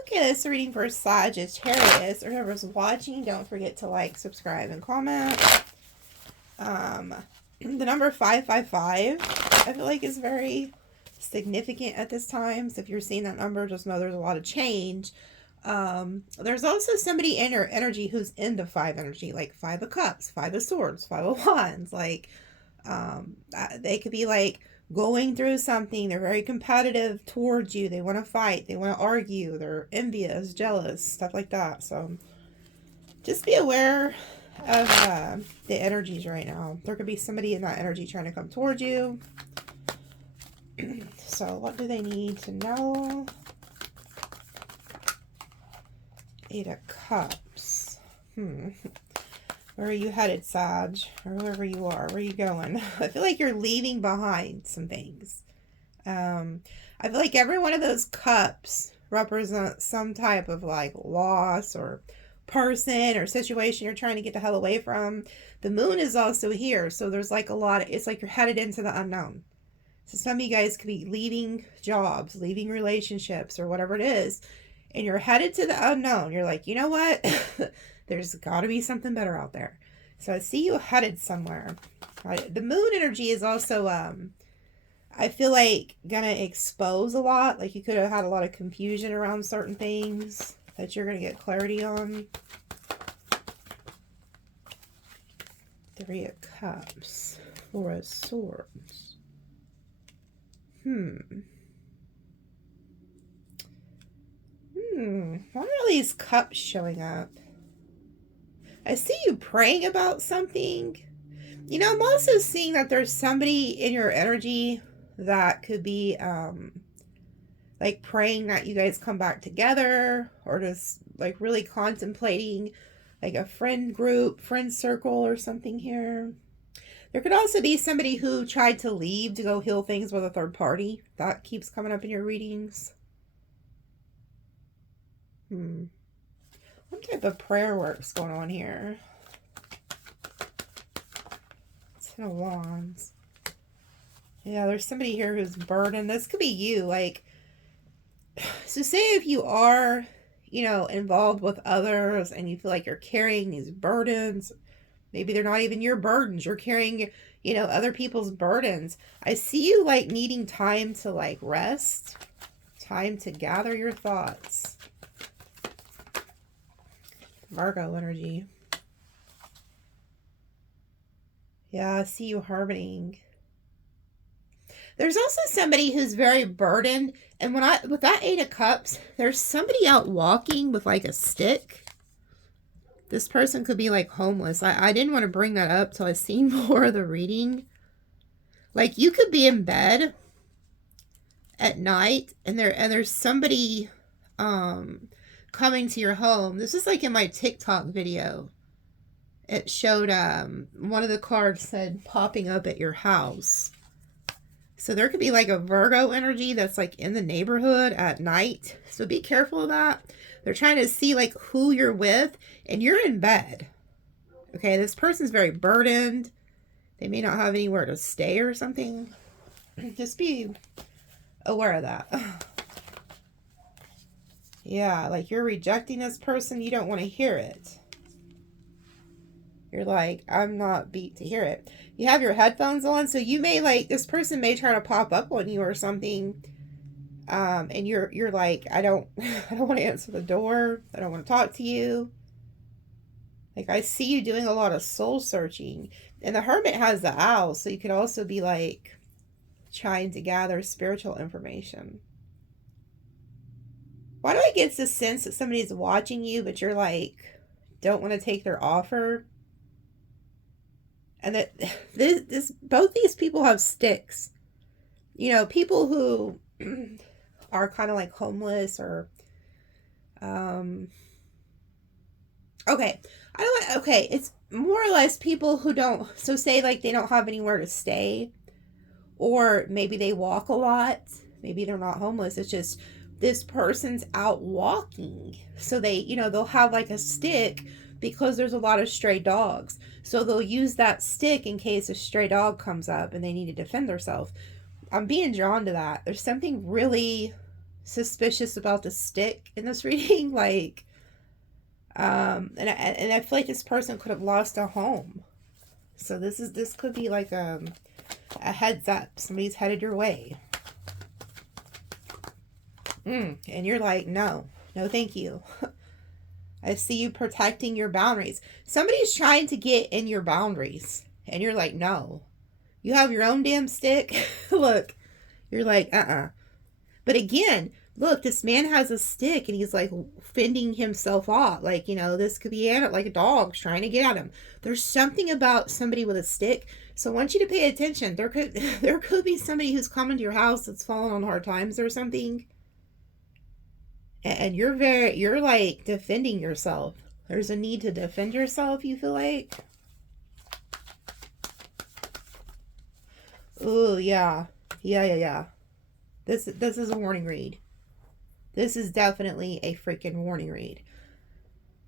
Okay, that's the reading for Sagittarius. Whoever's watching, don't forget to like, subscribe, and comment. The number 555, I feel like, is very significant at this time. So if you're seeing that number, just know there's a lot of change. There's also somebody in your energy who's into 5 energy, like 5 of Cups, 5 of Swords, 5 of Wands. Like, they could be like going through something. They're very competitive towards you. They want to fight. They want to argue. They're envious, jealous, stuff like that. So just be aware of the energies right now. There could be somebody in that energy trying to come towards you. So what do they need to know? 8 of Cups. Where are you headed, Sag? Or wherever you are. Where are you going? I feel like you're leaving behind some things. I feel like every one of those cups represents some type of like loss or person or situation you're trying to get the hell away from. The moon is also here. So there's like a lot of, it's like you're headed into the unknown. So some of you guys could be leaving jobs, leaving relationships, or whatever it is. And you're headed to the unknown. You're like, you know what? There's got to be something better out there. So I see you headed somewhere. Right? The moon energy is also, I feel like, going to expose a lot. Like you could have had a lot of confusion around certain things that you're going to get clarity on. 3 of Cups. 4 of Swords. Why are all these cups showing up? I see you praying about something. You know, I'm also seeing that there's somebody in your energy that could be like praying that you guys come back together, or just like really contemplating like a friend group, friend circle or something here. There could also be somebody who tried to leave to go heal things with a third party. That keeps coming up in your readings. What type of prayer work's going on here? 10 of Wands. Yeah, there's somebody here who's burdened. This could be you. Like, so say if you are, you know, involved with others and you feel like you're carrying these burdens. Maybe they're not even your burdens. You're carrying, you know, other people's burdens. I see you like needing time to like rest. Time to gather your thoughts. Virgo energy. Yeah, I see you harboring. There's also somebody who's very burdened. And with that 8 of Cups, there's somebody out walking with like a stick. This person could be like homeless. I didn't want to bring that up till I seen more of the reading. Like you could be in bed at night and there's somebody coming to your home. This is like in my TikTok video. It showed one of the cards said popping up at your house. So there could be like a Virgo energy that's like in the neighborhood at night. So be careful of that. They're trying to see like who you're with and you're in bed. Okay, this person's very burdened. They may not have anywhere to stay or something. Just be aware of that. Yeah, like you're rejecting this person. You don't want to hear it. You're like, I'm not beat to hear it. You have your headphones on, so you may like, this person may try to pop up on you or something. And you're like, I don't want to answer the door. I don't want to talk to you. Like I see you doing a lot of soul searching. And the Hermit has the owl, so you could also be like trying to gather spiritual information. Why do I get this sense that somebody's watching you, but you're like, don't want to take their offer? And that both these people have sticks. You know, people who are kind of like homeless or, okay, it's more or less people who don't, so say like they don't have anywhere to stay, or maybe they walk a lot. Maybe they're not homeless. It's just this person's out walking. So they, you know, they'll have like a stick because there's a lot of stray dogs. So they'll use that stick in case a stray dog comes up and they need to defend themselves. I'm being drawn to that. There's something really suspicious about the stick in this reading. Like, and I feel like this person could have lost a home. So this could be like a heads up. Somebody's headed your way. And you're like, no, thank you. I see you protecting your boundaries. Somebody's trying to get in your boundaries. And you're like, no. You have your own damn stick. Look, you're like, But again, look, this man has a stick and he's like fending himself off. Like, you know, this could be like a dog's trying to get at him. There's something about somebody with a stick. So I want you to pay attention. There could be somebody who's coming to your house that's fallen on hard times or something. And you're like defending yourself. There's a need to defend yourself, you feel like. Oh, yeah. Yeah. This is a warning read. This is definitely a freaking warning read.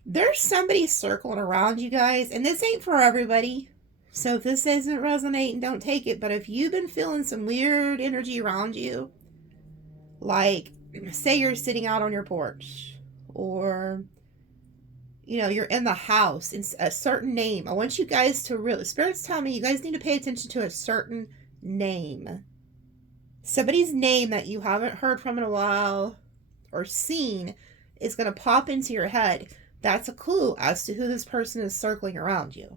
There's somebody circling around you guys, and this ain't for everybody. So if this isn't resonating, don't take it. But if you've been feeling some weird energy around you, like, say you're sitting out on your porch, or, you know, you're in the house, it's a certain name. I want you guys to really, Spirit's telling me you guys need to pay attention to a certain name. Somebody's name that you haven't heard from in a while or seen is going to pop into your head. That's a clue as to who this person is circling around you.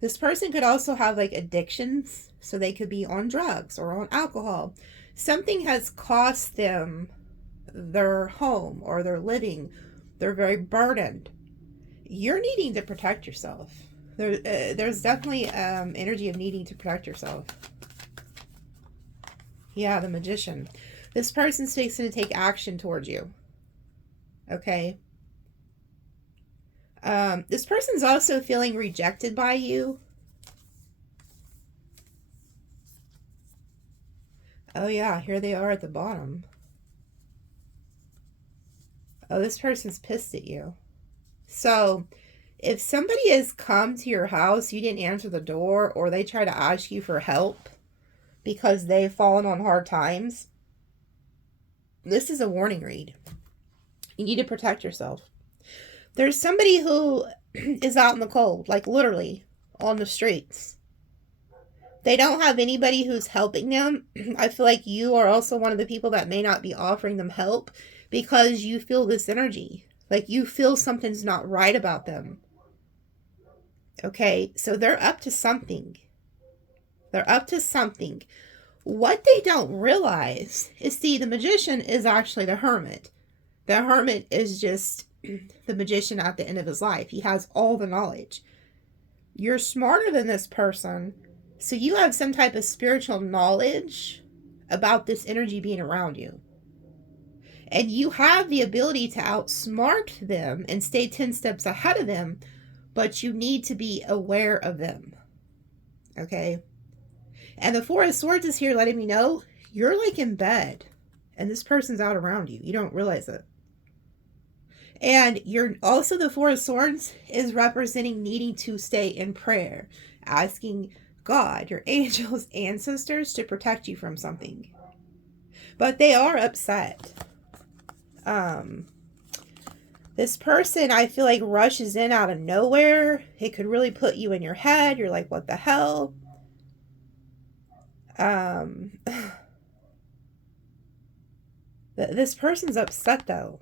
This person could also have like addictions, so they could be on drugs or on alcohol. Something has cost them their home or their living. They're very burdened. You're needing to protect yourself. There's definitely energy of needing to protect yourself. Yeah, the Magician. This person's fixing to take action towards you. Okay. This person's also feeling rejected by you. Oh yeah, here they are at the bottom. Oh, this person's pissed at you. So, if somebody has come to your house, you didn't answer the door, or they try to ask you for help because they've fallen on hard times, this is a warning read. You need to protect yourself. There's somebody who is out in the cold, like literally on the streets. They don't have anybody who's helping them. I feel like you are also one of the people that may not be offering them help because you feel this energy. Like you feel something's not right about them. Okay, so they're up to something. They're up to something. What they don't realize is, see, the Magician is actually the Hermit. The Hermit is just the magician at the end of his life. He has all the knowledge. You're smarter than this person, so you have some type of spiritual knowledge about this energy being around you. And you have the ability to outsmart them and stay 10 steps ahead of them, but you need to be aware of them. Okay? And the Four of Swords is here letting me know you're like in bed and this person's out around you. You don't realize it. And you're also, the Four of Swords is representing needing to stay in prayer, asking God, your angels, ancestors to protect you from something. But they are upset. This person, I feel like, rushes in out of nowhere. It could really put you in your head. You're like, what the hell? This person's upset though.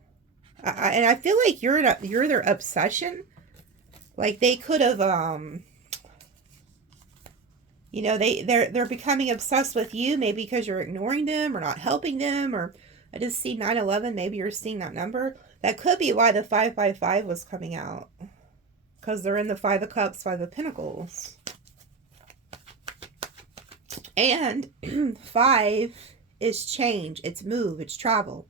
And I feel like you're their obsession. Like they could have, you know, they're becoming obsessed with you, maybe because you're ignoring them or not helping them, or I just see 911. Maybe you're seeing that number. That could be why the 555 was coming out, because they're in the 5 of Cups, 5 of Pentacles, and 5 is change. It's move. It's travel.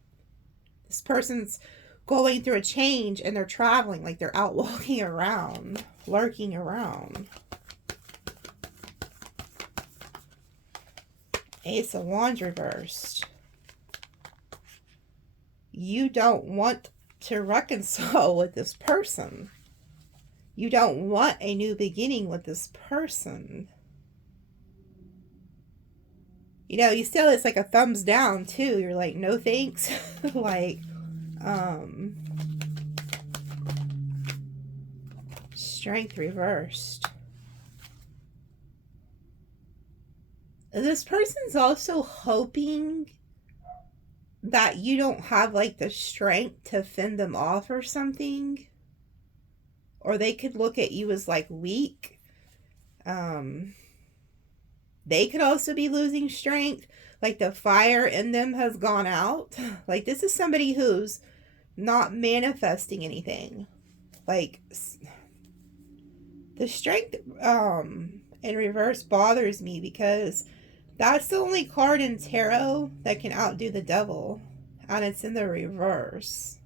This person's going through a change and they're traveling, like they're out walking around, lurking around. Ace of Wands reversed. You don't want to reconcile with this person. You don't want a new beginning with this person. You know, you still, it's like a thumbs down too. You're like, no thanks. Like, Strength reversed. This person's also hoping that you don't have like the strength to fend them off or something. Or they could look at you as like weak. They could also be losing strength. Like the fire in them has gone out. Like this is somebody who's not manifesting anything. Like the strength in reverse bothers me because that's the only card in tarot that can outdo the devil. And it's in the reverse.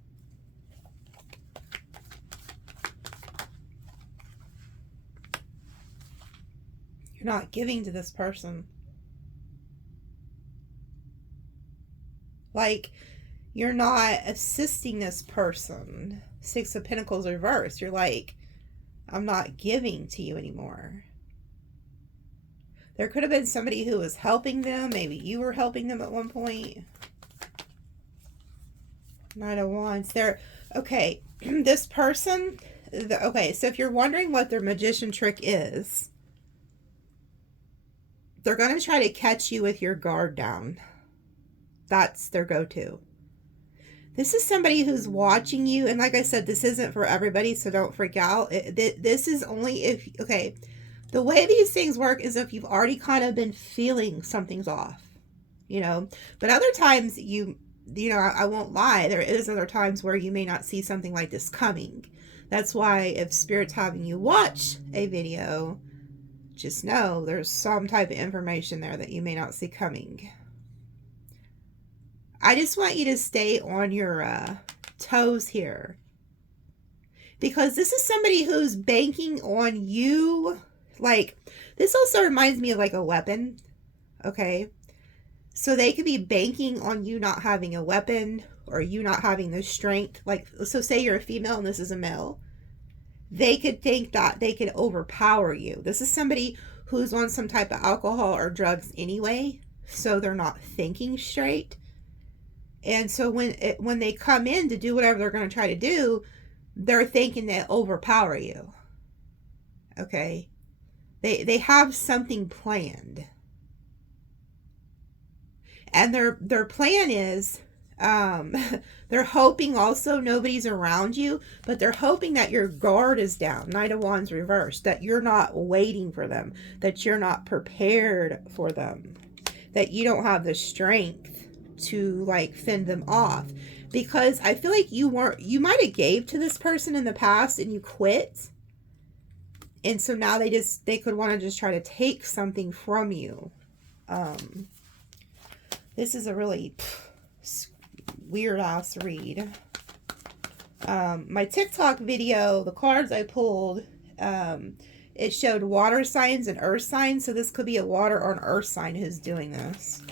You're not giving to this person. Like, you're not assisting this person. Six of Pentacles reverse. You're like, I'm not giving to you anymore. There could have been somebody who was helping them. Maybe you were helping them at one point. Knight of Wands. Okay, this person, okay, so if you're wondering what their magician trick is, they're going to try to catch you with your guard down. That's their go-to. This is somebody who's watching you. And like I said, this isn't for everybody, so don't freak out. This is only if, okay, the way these things work is if you've already kind of been feeling something's off, you know. But other times you know, I won't lie, there is other times where you may not see something like this coming. That's why if Spirit's having you watch a video, just know there's some type of information there that you may not see coming. I just want you to stay on your toes here. Because this is somebody who's banking on you. Like, this also reminds me of like a weapon. Okay? So they could be banking on you not having a weapon or you not having the strength. Like, so say you're a female and this is a male. They could think that they could overpower you. This is somebody who's on some type of alcohol or drugs anyway, so they're not thinking straight. And so when they come in to do whatever they're going to try to do, they're thinking they overpower you. Okay? They have something planned. And their plan is, they're hoping also nobody's around you, but they're hoping that your guard is down. Knight of Wands reversed. That you're not waiting for them. That you're not prepared for them. That you don't have the strength to like fend them off. Because I feel like you might have gave to this person in the past and you quit. And so now they could want to just try to take something from you. This is a really weird ass read. My TikTok video, the cards I pulled, it showed water signs and earth signs. So this could be a water or an earth sign who's doing this.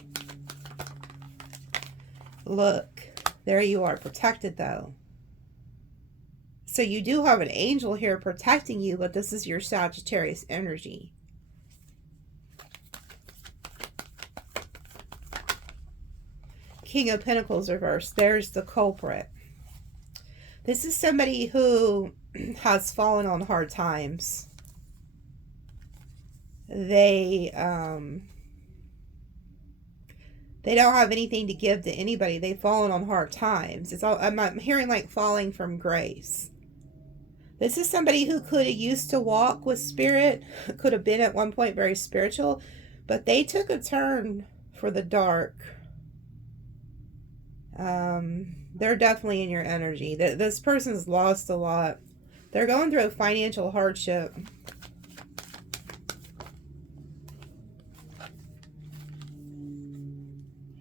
Look, there you are, protected though. So you do have an angel here protecting you, but this is your Sagittarius energy. King of Pentacles reversed. There's the culprit. This is somebody who has fallen on hard times. They don't have anything to give to anybody. They've fallen on hard times. It's all, I'm hearing like falling from grace. This is somebody who could have used to walk with spirit, could have been at one point very spiritual, but they took a turn for the dark. They're definitely in your energy. This person's lost a lot. They're going through a financial hardship.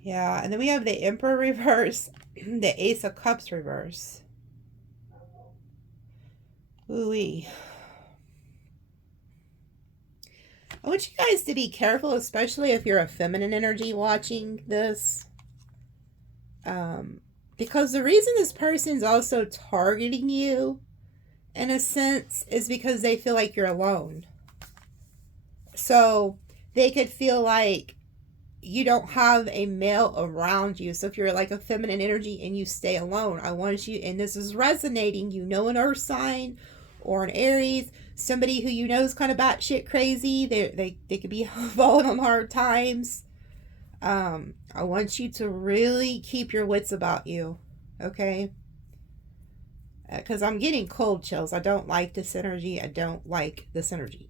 Yeah, and then we have the Emperor reverse, the Ace of Cups reverse. Ooh-wee. I want you guys to be careful, especially if you're a feminine energy watching this. Because the reason this person's also targeting you, in a sense, is because they feel like you're alone. So they could feel like, you don't have a male around you. So if you're like a feminine energy and you stay alone, I want you, and this is resonating, you know, an earth sign or an Aries, somebody who you know is kind of batshit crazy. They could be falling on hard times. I want you to really keep your wits about you, okay? Because I'm getting cold chills. I don't like this energy. I don't like this energy.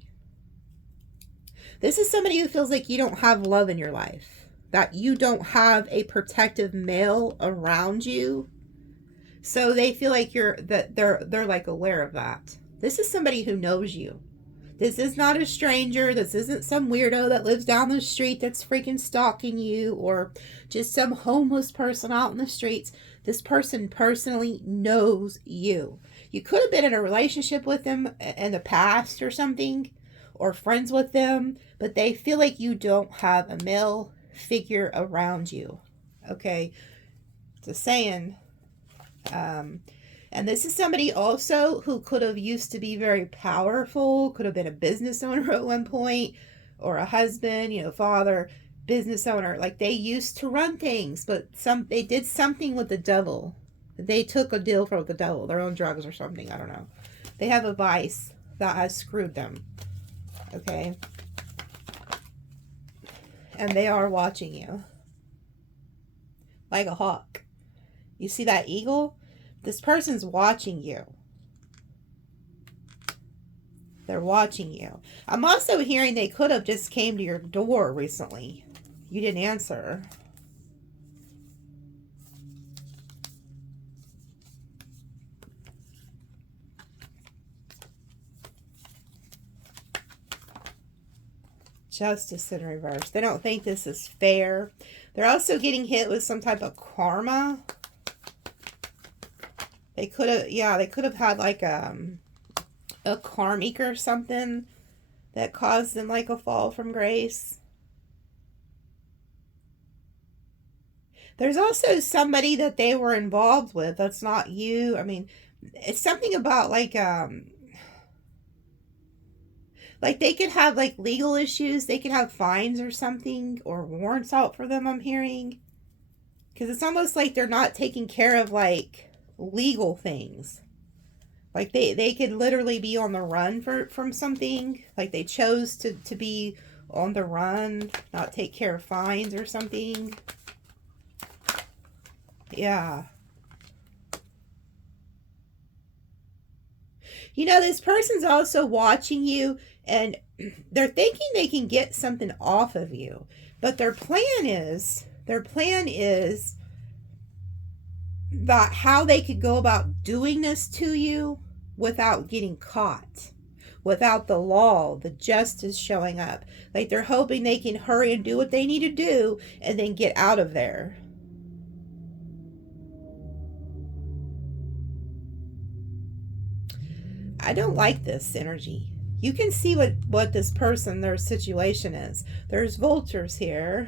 This is somebody who feels like you don't have love in your life, that you don't have a protective male around you. So they feel like they're like aware of that. This is somebody who knows you. This is not a stranger. This isn't some weirdo that lives down the street that's freaking stalking you, or just some homeless person out in the streets. This person personally knows you. You could have been in a relationship with them in the past or something, or friends with them, but they feel like you don't have a male figure around you. Okay? Just saying. And this is somebody also who could have used to be very powerful, could have been a business owner at one point, or a husband, you know, father, business owner. Like they used to run things, but they did something with the devil. They took a deal from the devil, their own drugs or something. I don't know. They have a vice that has screwed them. Okay? And they are watching you. Like a hawk. You see that eagle? This person's watching you. They're watching you. I'm also hearing they could have just came to your door recently. You didn't answer. Justice in reverse. They don't think this is fair. They're also getting hit with some type of karma. They could have, yeah, they could have had like a karmic or something that caused them like a fall from grace. There's also somebody that they were involved with that's not you. I mean, it's something about like they could have like legal issues. They could have fines or something, or warrants out for them, I'm hearing. Because it's almost like they're not taking care of like legal things. Like they could literally be on the run from something. Like they chose to be on the run, not take care of fines or something. Yeah. You know, this person's also watching you, and they're thinking they can get something off of you. But their plan is that how they could go about doing this to you without getting caught, without the law, the justice showing up. Like they're hoping they can hurry and do what they need to do and then get out of there. I don't like this energy. You can see what this person, their situation is. There's vultures here.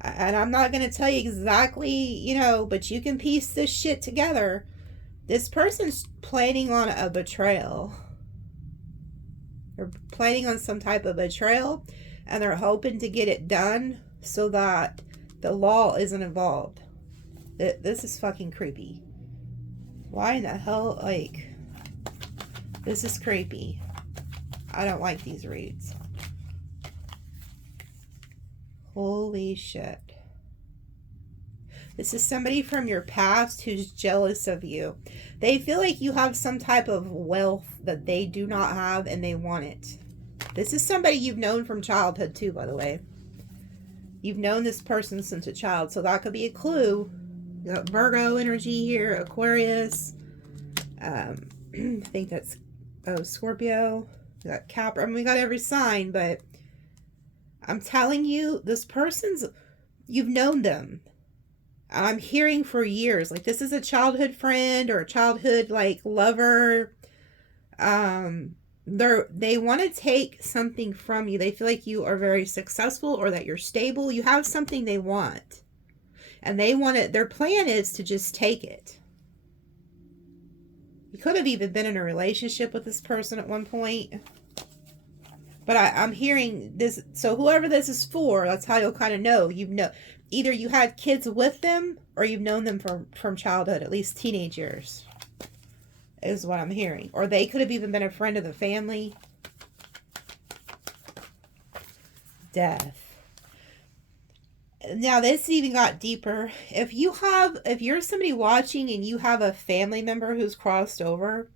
And I'm not going to tell you exactly, you know, but you can piece this shit together. This person's planning on a betrayal. They're planning on some type of betrayal, and they're hoping to get it done so that the law isn't involved. This is fucking creepy. Why in the hell, like... This is creepy. I don't like these reads. Holy shit. This is somebody from your past who's jealous of you. They feel like you have some type of wealth that they do not have, and they want it. This is somebody you've known from childhood too, by the way. You've known this person since a child, so that could be a clue. You got Virgo energy here, Aquarius. I think that's Scorpio. We got Capricorn. I mean, we got every sign, but I'm telling you, this person's, you've known them. I'm hearing for years. Like, this is a childhood friend or a childhood, like, lover. They want to take something from you. They feel like you are very successful or that you're stable. You have something they want. And they want it. Their plan is to just take it. You could have even been in a relationship with this person at one point. But I'm hearing this. So whoever this is for, that's how you'll kind of know. Either you had kids with them or you've known them from childhood, at least teenage years, is what I'm hearing. Or they could have even been a friend of the family. Death. Now this even got deeper. If you're somebody watching and you have a family member who's crossed over,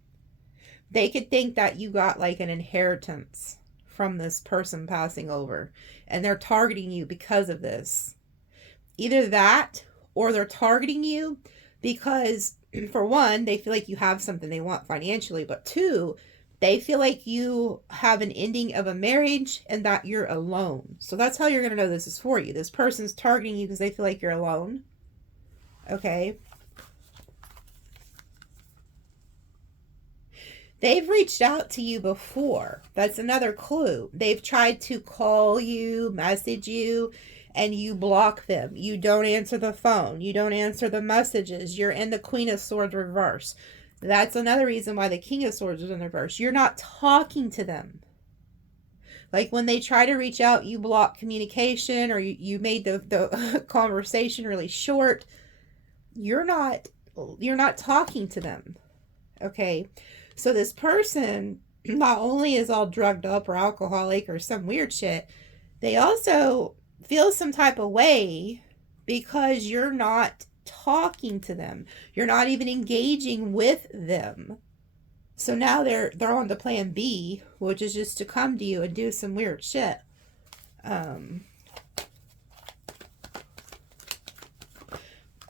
they could think that you got like an inheritance from this person passing over, and they're targeting you because of this. Either that, or they're targeting you because, for one, they feel like you have something they want financially, but two, they feel like you have an ending of a marriage and that you're alone. So that's how you're going to know this is for you. This person's targeting you because they feel like you're alone. Okay. They've reached out to you before. That's another clue. They've tried to call you, message you, and you block them. You don't answer the phone. You don't answer the messages. You're in the Queen of Swords reverse. That's another reason why the King of Swords is in reverse. You're not talking to them. Like when they try to reach out, you block communication, or you made the conversation really short. You're not talking to them. Okay. So this person not only is all drugged up or alcoholic or some weird shit, they also feel some type of way because you're not talking to them. You're not even engaging with them. So now they're on to plan B, which is just to come to you and do some weird shit.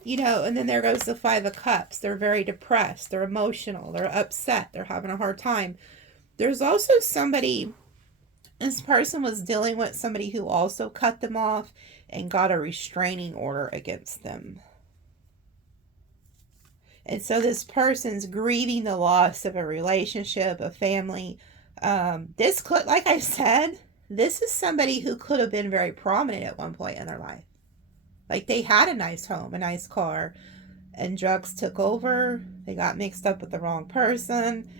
You know, and then there goes the Five of Cups. They're very depressed. They're emotional. They're upset. They're having a hard time. There's also somebody, this person was dealing with somebody who also cut them off and got a restraining order against them. And so this person's grieving the loss of a relationship, a family. This could, like I said, this is somebody who could have been very prominent at one point in their life. Like they had a nice home, a nice car, and drugs took over. They got mixed up with the wrong person,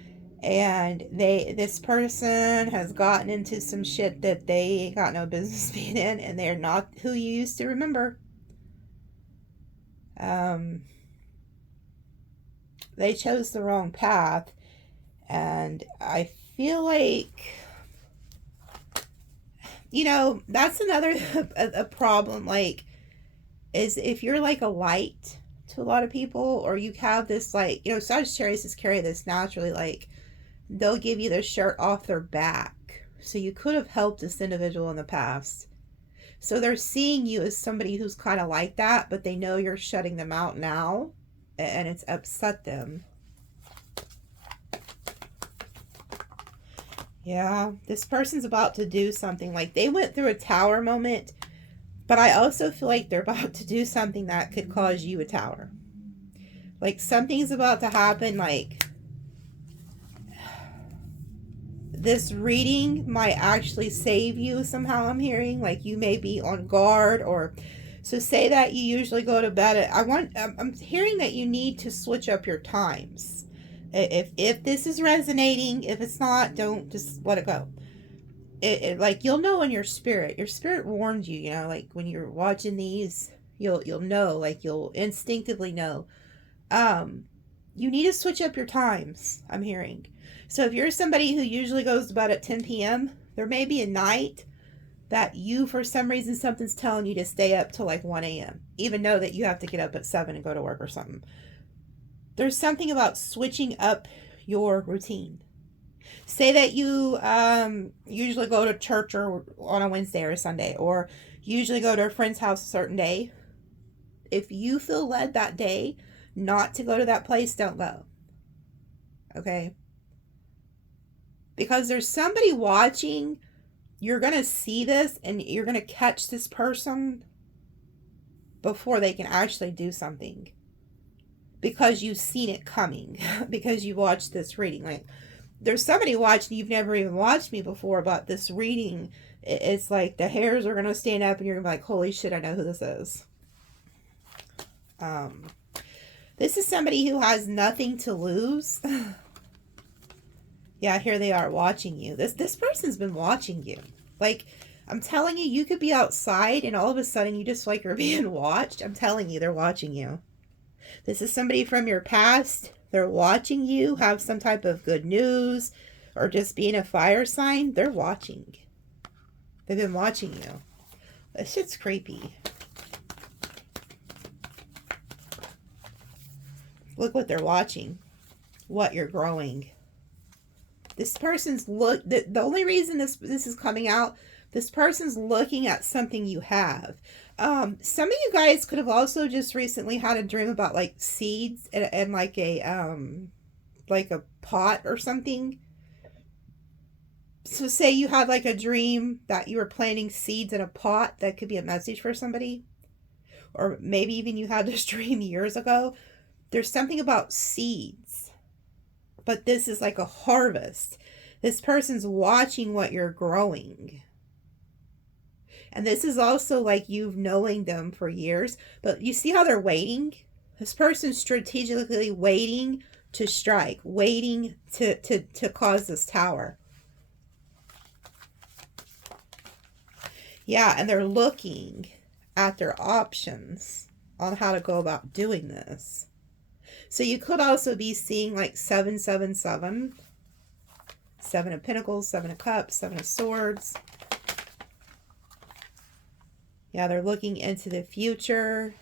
and this person has gotten into some shit that they got no business being in, and they're not who you used to remember. They chose the wrong path, and I feel like, you know, that's another a problem. Like, is if you're like a light to a lot of people, or you have this, like, you know, Sagittarius carry this naturally, like they'll give you the shirt off their back. So you could have helped this individual in the past. So they're seeing you as somebody who's kind of like that, but they know you're shutting them out now, and it's upset them. Yeah, this person's about to do something. Like they went through a tower moment, but I also feel like they're about to do something that could cause you a tower. Like something's about to happen. Like this reading might actually save you somehow, I'm hearing. Like you may be on guard, or so say that you usually go to bed at, I'm hearing that you need to switch up your times. If this is resonating, if it's not, don't, just let it go. It like you'll know in your spirit warns you, you know, like when you're watching these, you'll know, like you'll instinctively know. You need to switch up your times, I'm hearing. So if you're somebody who usually goes to bed at 10 p.m., there may be a night that you, for some reason, something's telling you to stay up till like 1 a.m., even though that you have to get up at 7 and go to work or something. There's something about switching up your routine. Say that you usually go to church or on a Wednesday or a Sunday, or usually go to a friend's house a certain day. If you feel led that day not to go to that place, don't go. Okay? Because there's somebody watching. You're going to see this, and you're going to catch this person before they can actually do something. Because you've seen it coming. Because you watched this reading. Like, there's somebody watching, you've never even watched me before, but this reading, it's like the hairs are going to stand up and you're going to be like, holy shit, I know who this is. This is somebody who has nothing to lose. Yeah, here they are watching you. This person's been watching you. Like, I'm telling you, you could be outside and all of a sudden you just like are being watched. I'm telling you, they're watching you. This is somebody from your past. They're watching you have some type of good news or just being a fire sign. They're watching. They've been watching you. This shit's creepy. Look what they're watching. What you're growing. This person's the only reason this is coming out, this person's looking at something you have. Some of you guys could have also just recently had a dream about like seeds and like a pot or something. So say you had like a dream that you were planting seeds in a pot. That could be a message for somebody. Or maybe even you had this dream years ago. There's something about seeds. But this is like a harvest. This person's watching what you're growing. And this is also like you've knowing them for years. But you see how they're waiting? This person's strategically waiting to strike. Waiting to cause this tower. Yeah, and they're looking at their options on how to go about doing this. So you could also be seeing like 777, 7 of Pentacles, 7 of Cups, 7 of Swords. Yeah, they're looking into the future.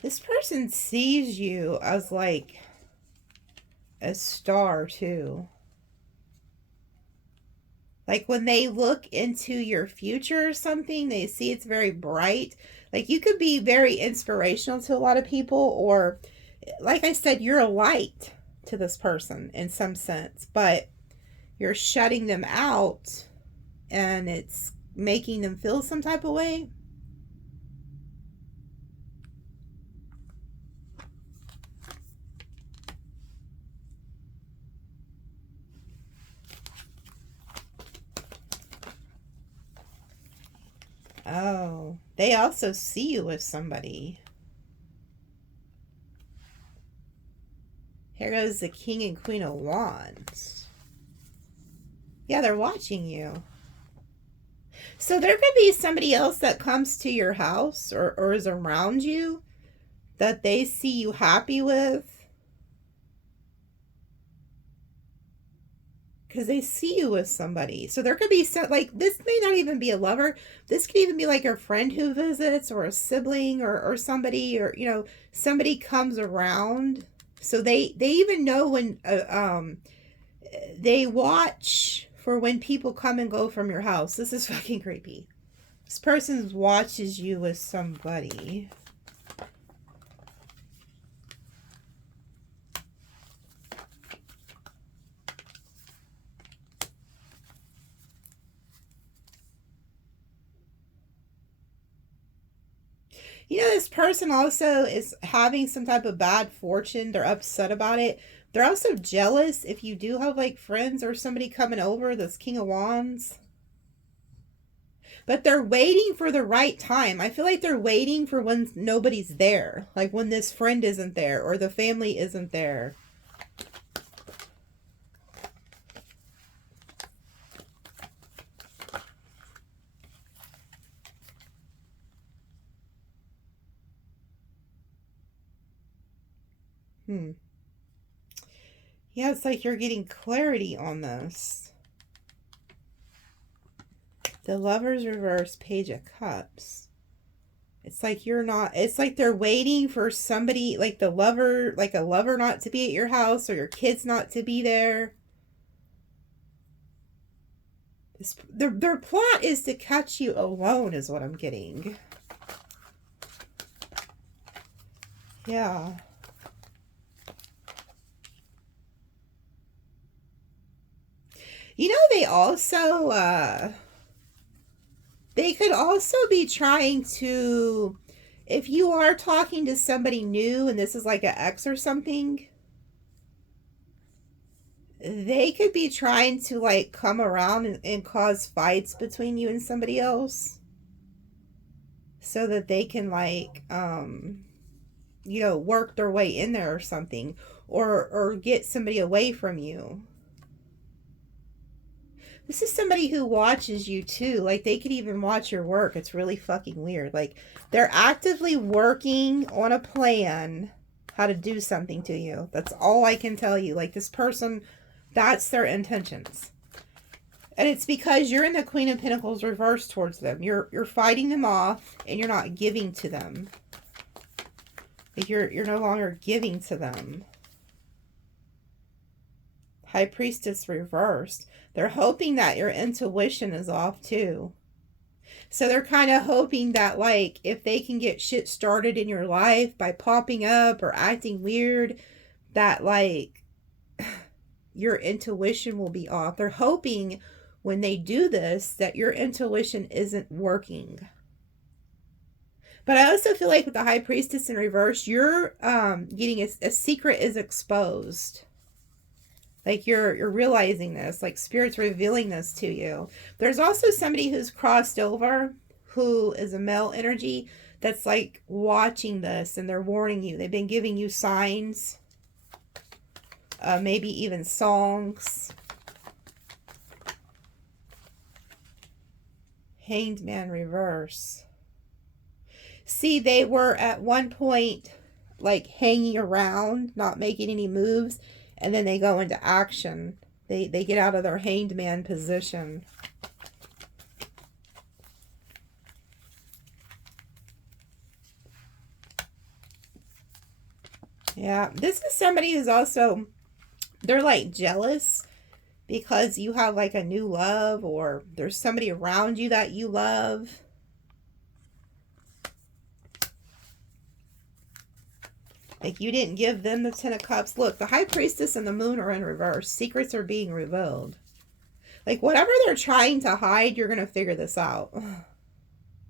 This person sees you as like a star too. Like when they look into your future or something, they see it's very bright. Like you could be very inspirational to a lot of people, or like I said, you're a light to this person in some sense, but you're shutting them out and it's making them feel some type of way. Oh, they also see you with somebody. Here goes the King and Queen of Wands. Yeah, they're watching you. So there could be somebody else that comes to your house or is around you that they see you happy with. Because they see you with somebody. So there could be some, like, this may not even be a lover. This could even be like a friend who visits or a sibling or somebody, or, you know, somebody comes around. So they even know when, they watch for when people come and go from your house. This is fucking creepy. This person watches you with somebody. You know, this person also is having some type of bad fortune. They're upset about it. They're also jealous if you do have like friends or somebody coming over, this King of Wands. But they're waiting for the right time. I feel like they're waiting for when nobody's there. Like when this friend isn't there or the family isn't there. Yeah, it's like you're getting clarity on this. The Lover's reverse, Page of Cups. It's like you're not, it's like they're waiting for somebody, like the lover, like a lover not to be at your house or your kids not to be there. Their plot is to catch you alone is what I'm getting. Yeah. You know, they could also be trying to, if you are talking to somebody new and this is like an ex or something, They could be trying to like come around and cause fights between you and somebody else so that they can like you know, work their way in there or something, or get somebody away from you. This is somebody who watches you too. Like they could even watch your work. It's really fucking weird. Like they're actively working on a plan how to do something to you. That's all I can tell you. Like this person, that's their intentions. And it's because you're in the Queen of Pentacles reversed towards them. You're fighting them off and you're not giving to them. Like you're no longer giving to them. High Priestess reversed. They're hoping that your intuition is off too. So they're kind of hoping that like if they can get shit started in your life by popping up or acting weird, that like your intuition will be off. They're hoping when they do this that your intuition isn't working. But I also feel like with the High Priestess in reverse, you're getting a secret is exposed. Like you're realizing this, like Spirit's revealing this to you. There's also somebody who's crossed over who is a male energy that's like watching this and they're warning you. They've been giving you signs, maybe even songs. Hanged Man reverse. See, they were at one point like hanging around, not making any moves. And then they go into action. They get out of their hanged man position. Yeah, this is somebody who's also, they're like jealous because you have like a new love or there's somebody around you that you love. Like you didn't give them the Ten of Cups. Look, the High Priestess and the Moon are in reverse. Secrets are being revealed. Like whatever they're trying to hide, you're going to figure this out.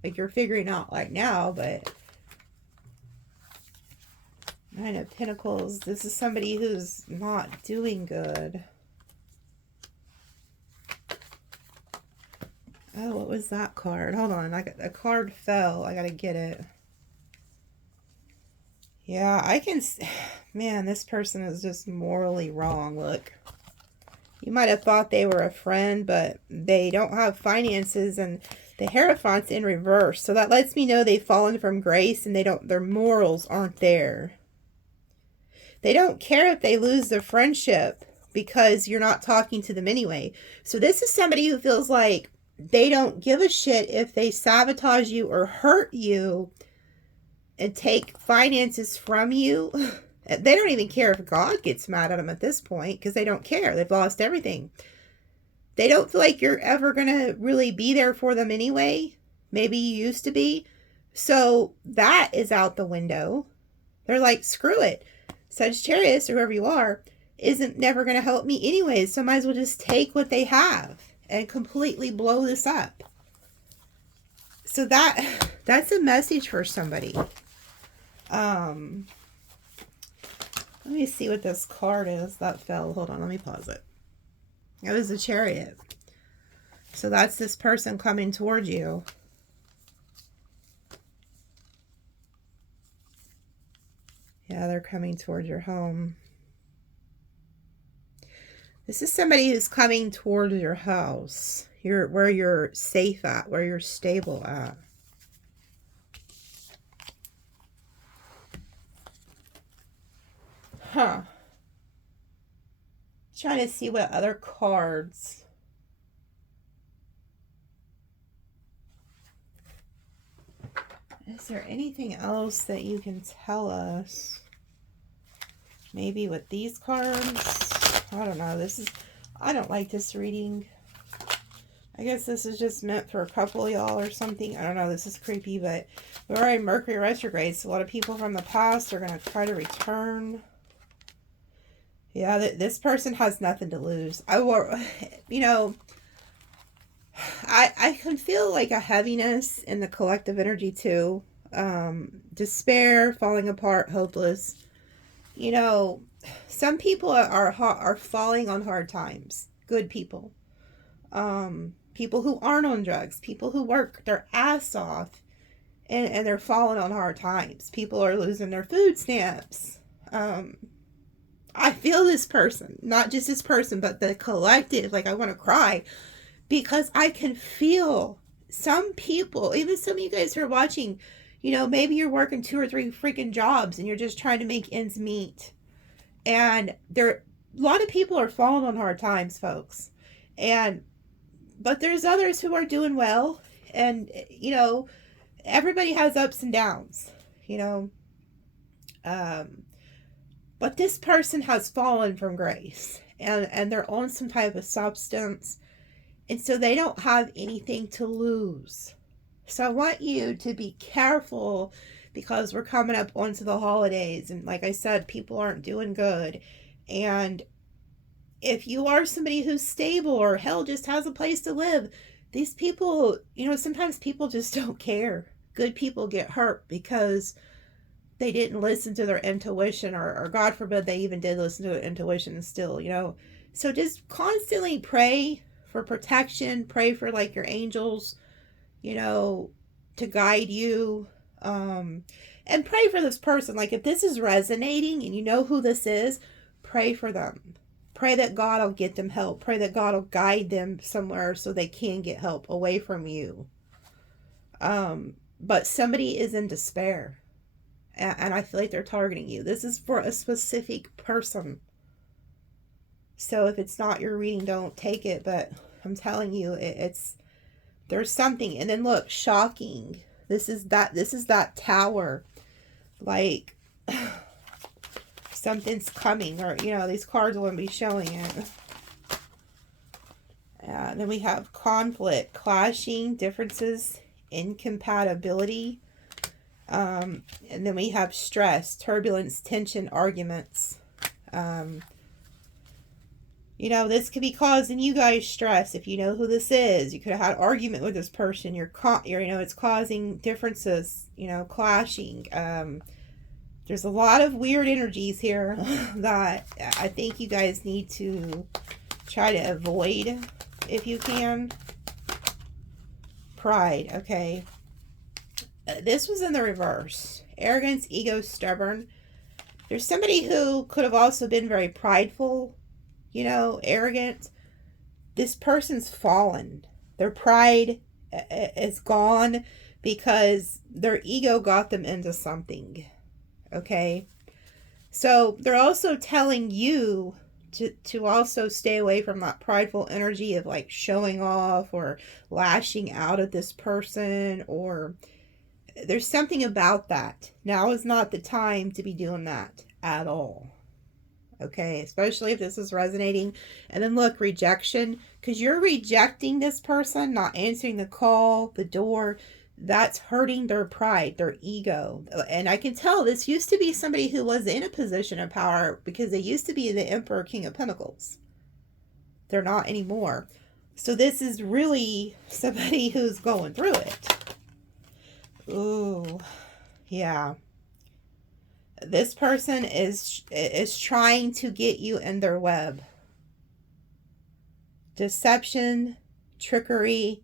Like you're figuring out like now, but... Nine of Pentacles. This is somebody who's not doing good. Oh, what was that card? Hold on. A card fell. I got to get it. Yeah, I can... Man, this person is just morally wrong. Look. You might have thought they were a friend, but they don't have finances, and the Hierophant's in reverse. So that lets me know they've fallen from grace, and their morals aren't there. They don't care if they lose their friendship because you're not talking to them anyway. So this is somebody who feels like they don't give a shit if they sabotage you or hurt you and take finances from you. They don't even care if God gets mad at them at this point because they don't care. They've lost everything. They don't feel like you're ever going to really be there for them anyway. Maybe you used to be. So that is out the window. They're like, screw it. Sagittarius, or whoever you are, isn't never going to help me anyways. So I might as well just take what they have and completely blow this up. So that's a message for somebody. Let me see what this card is. That fell. Hold on, let me pause it. It was a Chariot. So that's this person coming towards you. Yeah, they're coming towards your home. This is somebody who's coming towards your house. Where you're safe at, where you're stable at. Huh. Trying to see what other cards. Is there anything else that you can tell us? Maybe with these cards? I don't know. I don't like this reading. I guess this is just meant for a couple of y'all or something. I don't know. This is creepy, but we're in Mercury retrograde, so a lot of people from the past are going to try to return. Yeah, this person has nothing to lose. You know, I can feel like a heaviness in the collective energy too. Despair, falling apart, hopeless. You know, some people are falling on hard times. Good people. People who aren't on drugs, people who work their ass off, and they're falling on hard times. People are losing their food stamps. I feel this person, not just this person, but the collective. Like, I want to cry because I can feel some people, even some of you guys who are watching, you know, maybe you're working 2 or 3 freaking jobs and you're just trying to make ends meet. And a lot of people are falling on hard times, folks. But there's others who are doing well. And, you know, everybody has ups and downs, you know. But this person has fallen from grace, and they're on some type of substance, and so they don't have anything to lose. So I want you to be careful, because we're coming up onto the holidays, and like I said, people aren't doing good. And if you are somebody who's stable, or hell, just has a place to live, these people, you know, sometimes people just don't care. Good people get hurt because they didn't listen to their intuition, or God forbid they even did listen to their intuition still, you know. So just constantly pray for protection, pray for like your angels, you know, to guide you, and pray for this person. Like, if this is resonating and you know who this is, pray for them. Pray that God will get them help. Pray that God will guide them somewhere so they can get help away from you. But somebody is in despair, and I feel like they're targeting you. This is for a specific person. So if it's not your reading, don't take it. But I'm telling you, there's something. And then look, shocking. This is that tower. Like, something's coming, or, you know, these cards will be showing it. Then we have conflict, clashing, differences, incompatibility. And then we have stress, turbulence, tension, arguments. You know, this could be causing you guys stress. If you know who this is, you could have had an argument with this person. You're you know, it's causing differences, you know, clashing. There's a lot of weird energies here that I think you guys need to try to avoid if you can. Pride, okay. This was in the reverse. Arrogance, ego, stubborn. There's somebody who could have also been very prideful, you know, arrogant. This person's fallen. Their pride is gone because their ego got them into something. Okay? So they're also telling you to also stay away from that prideful energy of like showing off or lashing out at this person, or there's something about that. Now is not the time to be doing that at all. Okay, especially if this is resonating. And then look, rejection, because you're rejecting this person, not answering the call, the door. That's hurting their pride, their ego. And I can tell this used to be somebody who was in a position of power, because they used to be the Emperor, King of Pentacles. They're not anymore. So this is really somebody who's going through it. Ooh, yeah. This person is trying to get you in their web. Deception, trickery,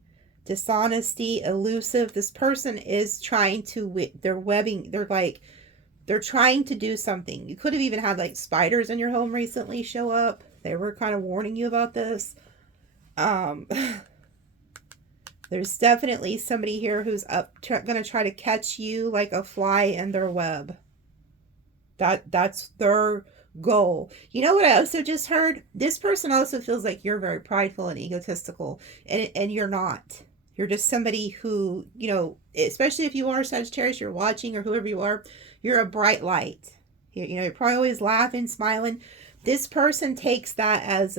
dishonesty, elusive. This person is trying to, they're webbing, they're trying to do something. You could have even had like spiders in your home recently show up. They were kind of warning you about this. There's definitely somebody here who's going to try to catch you like a fly in their web. That's their goal. You know what I also just heard? This person also feels like you're very prideful and egotistical, and you're not. You're just somebody who, you know, especially if you are Sagittarius, you're watching, or whoever you are, you're a bright light. You know, you're probably always laughing, smiling. This person takes that as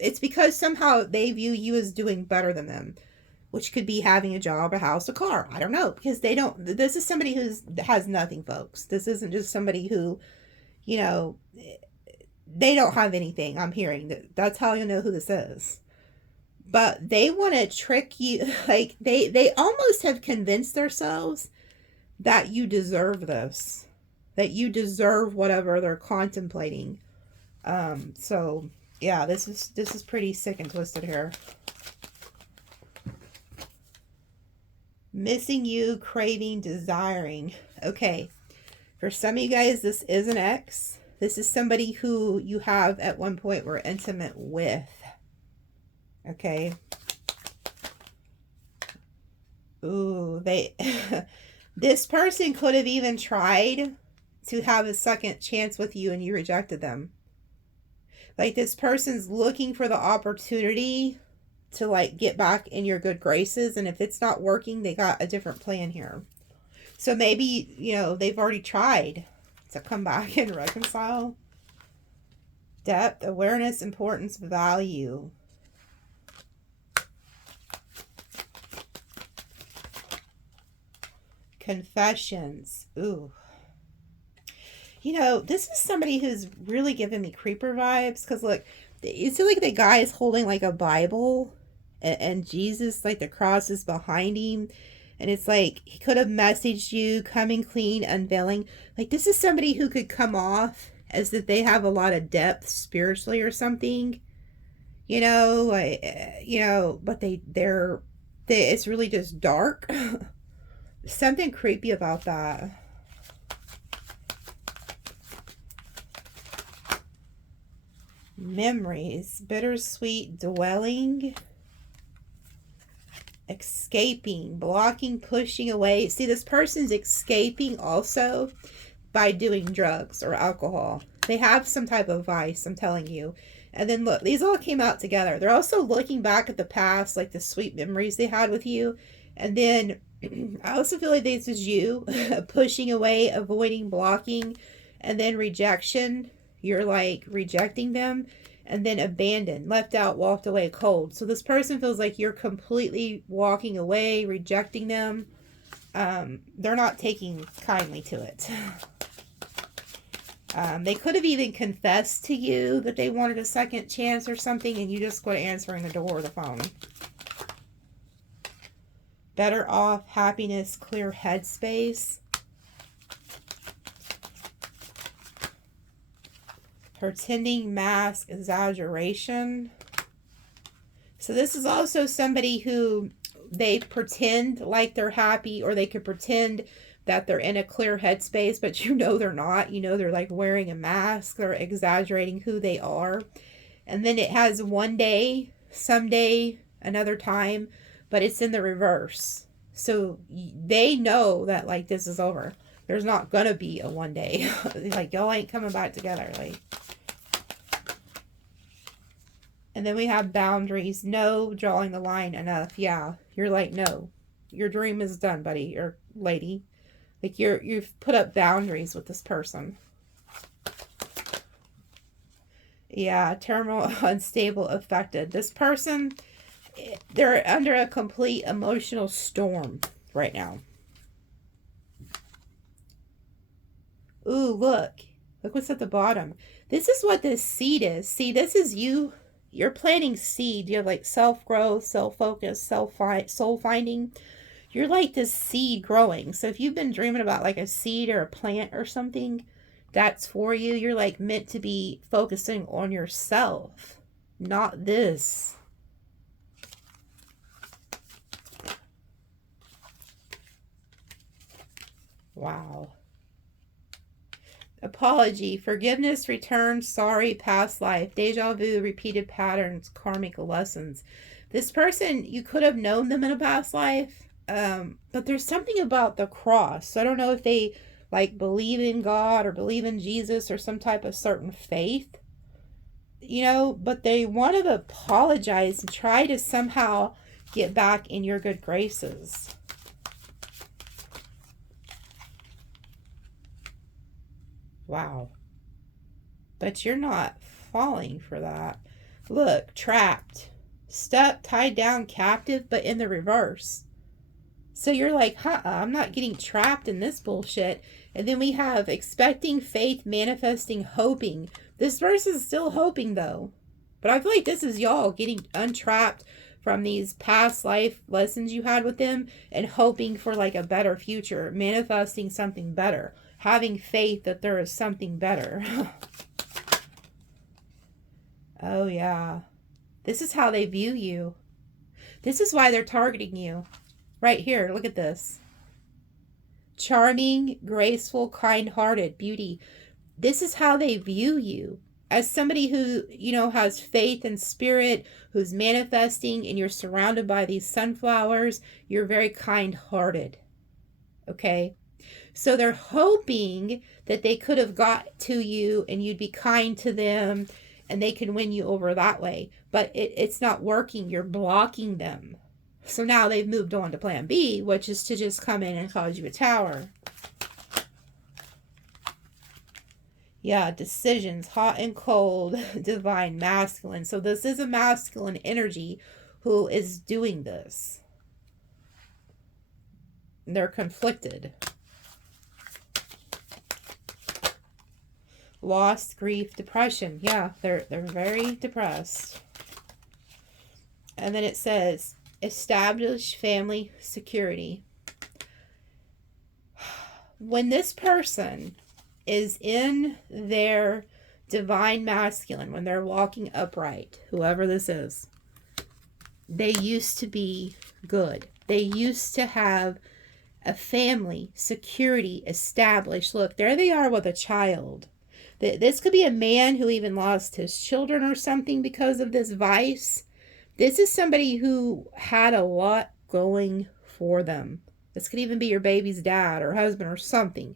it's because somehow they view you as doing better than them, which could be having a job, a house, a car. I don't know, because they don't. This is somebody who has nothing, folks. This isn't just somebody who, you know, they don't have anything. I'm hearing that's how you know who this is. But they want to trick you. Like they almost have convinced themselves that you deserve this. that you deserve whatever they're contemplating. So yeah, this is pretty sick and twisted here. Missing you, craving, desiring. Okay. For some of you guys, this is an ex. This is somebody who you have at one point were intimate with. Okay. Ooh, this person could have even tried to have a second chance with you and you rejected them. Like, this person's looking for the opportunity to, like, get back in your good graces. And if it's not working, they got a different plan here. So maybe, you know, they've already tried to come back and reconcile. Depth, awareness, importance, value. Confessions. Ooh. You know, this is somebody who's really giving me creeper vibes. Because, look, you see, like, the guy is holding, like, a Bible. And Jesus, like, the cross is behind him. And it's like, he could have messaged you, coming clean, unveiling. Like, this is somebody who could come off as that they have a lot of depth spiritually or something. You know, like, you know, but they're it's really just dark. Something creepy about that. Memories, bittersweet dwelling. Escaping, blocking, pushing away. See, this person's escaping also by doing drugs or alcohol. They have some type of vice, I'm telling you. And then look, these all came out together. They're also looking back at the past, like the sweet memories they had with you. And then I also feel like this is you pushing away, avoiding, blocking, and then rejection. You're like rejecting them. And then abandoned, left out, walked away cold. So this person feels like you're completely walking away, rejecting them. They're not taking kindly to it. They could have even confessed to you that they wanted a second chance or something, and you just quit answering the door or the phone. Better off, happiness, clear headspace. Pretending, mask, exaggeration. So this is also somebody who they pretend like they're happy, or they could pretend that they're in a clear headspace, but you know they're not. You know they're like wearing a mask. They're exaggerating who they are. And then it has one day, someday, another time, but it's in the reverse. So they know that, like, this is over. There's not gonna be a one day. Like, y'all ain't coming back together. Like, and then we have boundaries. No, drawing the line, enough. Yeah, you're like, no, your dream is done, buddy or lady. Like, you've put up boundaries with this person. Yeah, turmoil, unstable, affected. This person, they're under a complete emotional storm right now. Ooh, look. Look what's at the bottom. This is what this seed is. See, this is you. You're planting seed. You have like self-growth, self-focus, soul-finding. You're like this seed growing. So if you've been dreaming about like a seed or a plant or something, that's for you. You're like meant to be focusing on yourself, not this. Wow. Apology, forgiveness, return, sorry, past life, deja vu, repeated patterns, karmic lessons. This person, you could have known them in a past life, but there's something about the cross. So I don't know if they like believe in God or believe in Jesus or some type of certain faith, you know, but they want to apologize and try to somehow get back in your good graces. Wow. But you're not falling for that. Look, trapped, stuck, tied down, captive, but in the reverse. So you're like, I'm not getting trapped in this bullshit. And then we have expecting, faith, manifesting, hoping. This verse is still hoping though. But I feel like this is y'all getting untrapped from these past life lessons you had with them and hoping for like a better future, manifesting something better. having faith that there is something better. Oh, yeah. This is how they view you. This is why they're targeting you. Right here, look at this. Charming, graceful, kind-hearted, beauty. This is how they view you. As somebody who, you know, has faith and spirit, who's manifesting, and you're surrounded by these sunflowers, you're very kind-hearted. Okay? So they're hoping that they could have got to you and you'd be kind to them and they can win you over that way. But it's not working. You're blocking them. So now they've moved on to plan B, which is to just come in and cause you a tower. Yeah, decisions, hot and cold, divine, masculine. So this is a masculine energy who is doing this. They're conflicted. Loss, grief, depression. Yeah, they're very depressed. And then it says, establish family security. When this person is in their divine masculine, when they're walking upright, whoever this is, they used to be good. They used to have a family security established. Look, there they are with a child. This could be a man who even lost his children or something because of this vice. This is somebody who had a lot going for them. This could even be your baby's dad or husband or something.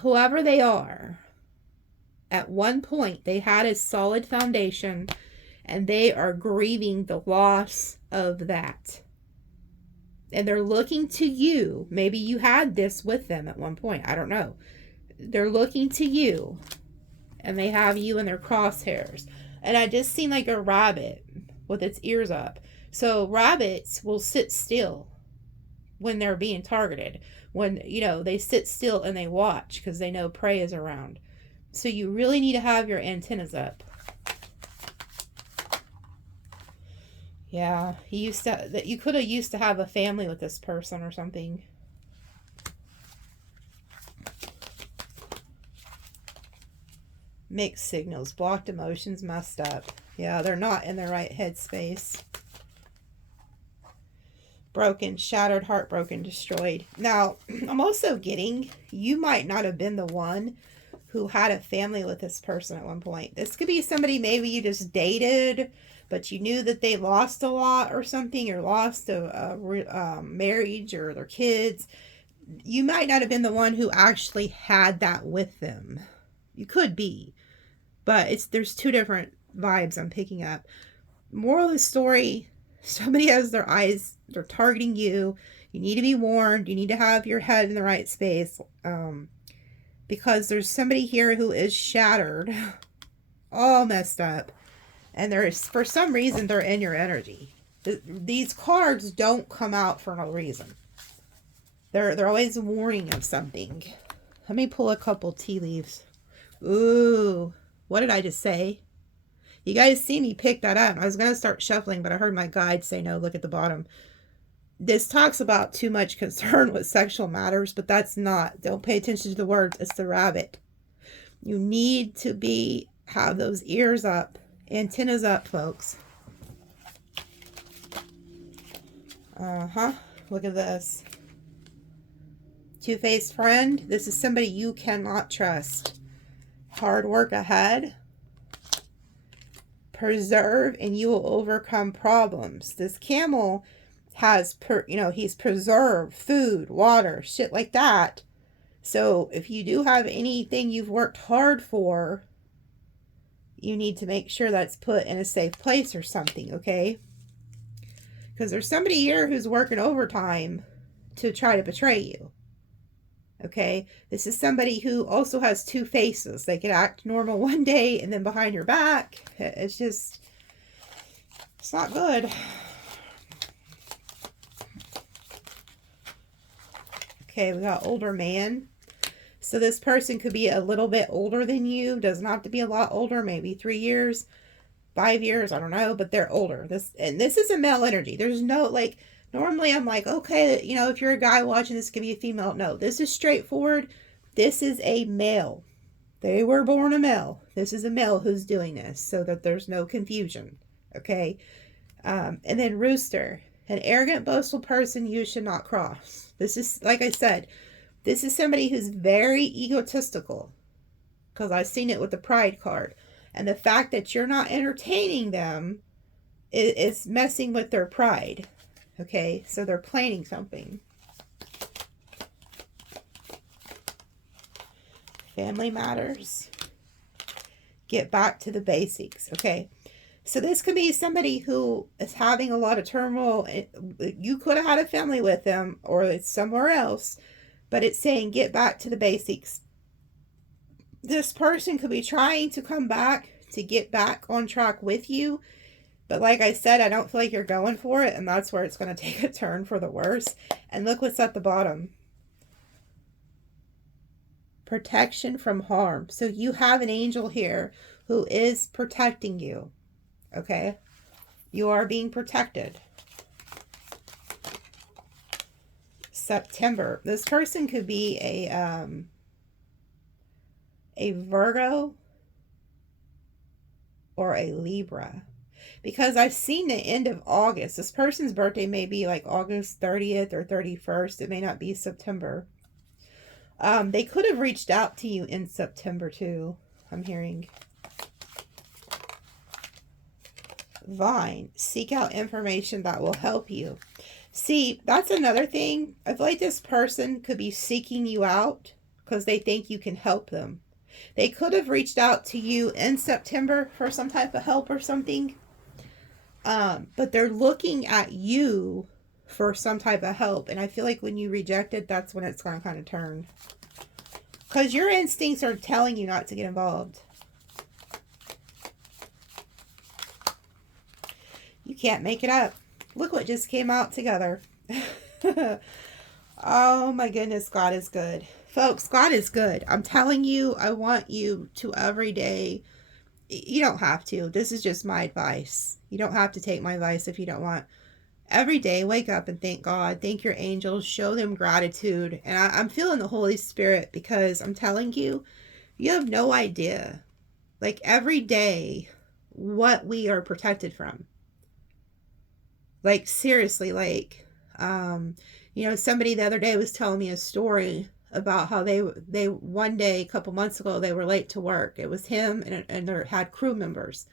Whoever they are, at one point they had a solid foundation and they are grieving the loss of that. And they're looking to you. Maybe you had this with them at one point. I don't know. They're looking to you and they have you in their crosshairs. And I just seen like a rabbit with its ears up. So rabbits will sit still when they're being targeted. When, you know, they sit still and they watch because they know prey is around. So you really need to have your antennas up. Yeah, you could have used to have a family with this person or something. Mixed signals, blocked emotions, messed up. Yeah, they're not in the right headspace. Broken, shattered, heartbroken, destroyed. Now, I'm also getting, you might not have been the one who had a family with this person at one point. This could be somebody maybe you just dated, but you knew that they lost a lot or something, or lost a marriage or their kids. You might not have been the one who actually had that with them. You could be, but there's two different vibes I'm picking up. Moral of the story, somebody has their eyes, they're targeting you. You need to be warned. You need to have your head in the right space, because there's somebody here who is shattered, all messed up, and for some reason they're in your energy. These cards don't come out for no reason. They're always a warning of something. Let me pull a couple tea leaves. Ooh, what did I just say? You guys see me pick that up. I was going to start shuffling, but I heard my guide say no, look at the bottom. This talks about too much concern with sexual matters, but that's not. Don't pay attention to the words. It's the rabbit. You need to have those ears up, antennas up, folks. Look at this. Two-faced friend. This is somebody you cannot trust. Hard work ahead. Preserve and you will overcome problems. This camel has, he's preserved food, water, shit like that. So if you do have anything you've worked hard for, you need to make sure that's put in a safe place or something, okay? Because there's somebody here who's working overtime to try to betray you. Okay, this is somebody who also has two faces. They can act normal one day and then behind your back, it's not good. Okay, we got older man. So this person could be a little bit older than you. Doesn't have to be a lot older, maybe 3 years, 5 years, I don't know, but they're older. This is a male energy. There's no, like, normally I'm like, okay, if you're a guy watching, this could be a female. No, this is straightforward. This is a male. They were born a male. This is a male who's doing this, so that there's no confusion. Okay? And then rooster. An arrogant, boastful person you should not cross. This is, like I said, this is somebody who's very egotistical. Because I've seen it with the pride card. And the fact that you're not entertaining them is messing with their pride. Okay? So they're planning something. Family matters. Get back to the basics. Okay? So this could be somebody who is having a lot of turmoil. You could have had a family with them, or it's somewhere else, but it's saying get back to the basics. This person could be trying to come back to get back on track with you, but like I said, I don't feel like you're going for it, and that's where it's going to take a turn for the worse. And look what's at the bottom. Protection from harm. So you have an angel here who is protecting you. Okay, you are being protected. September. This person could be a Virgo or a Libra, because I've seen the end of August. This person's birthday may be like August 30th or 31st. It may not be September. They could have reached out to you in September too, I'm hearing. Vine. Seek out information that will help you. See, that's another thing. I feel like this person could be seeking you out because they think you can help them. They could have reached out to you in September for some type of help or something. But they're looking at you for some type of help. And I feel like when you reject it, that's when it's going to kind of turn. Because your instincts are telling you not to get involved. You can't make it up. Look what just came out together. Oh my goodness, God is good. Folks, God is good. I'm telling you, I want you to every day. You don't have to. This is just my advice. You don't have to take my advice if you don't want. Every day, wake up and thank God. Thank your angels. Show them gratitude. And I'm feeling the Holy Spirit, because I'm telling you, you have no idea. Like every day, what we are protected from. Like seriously, like, you know, somebody the other day was telling me a story about how they one day, a couple months ago, they were late to work. It was him and they had crew members.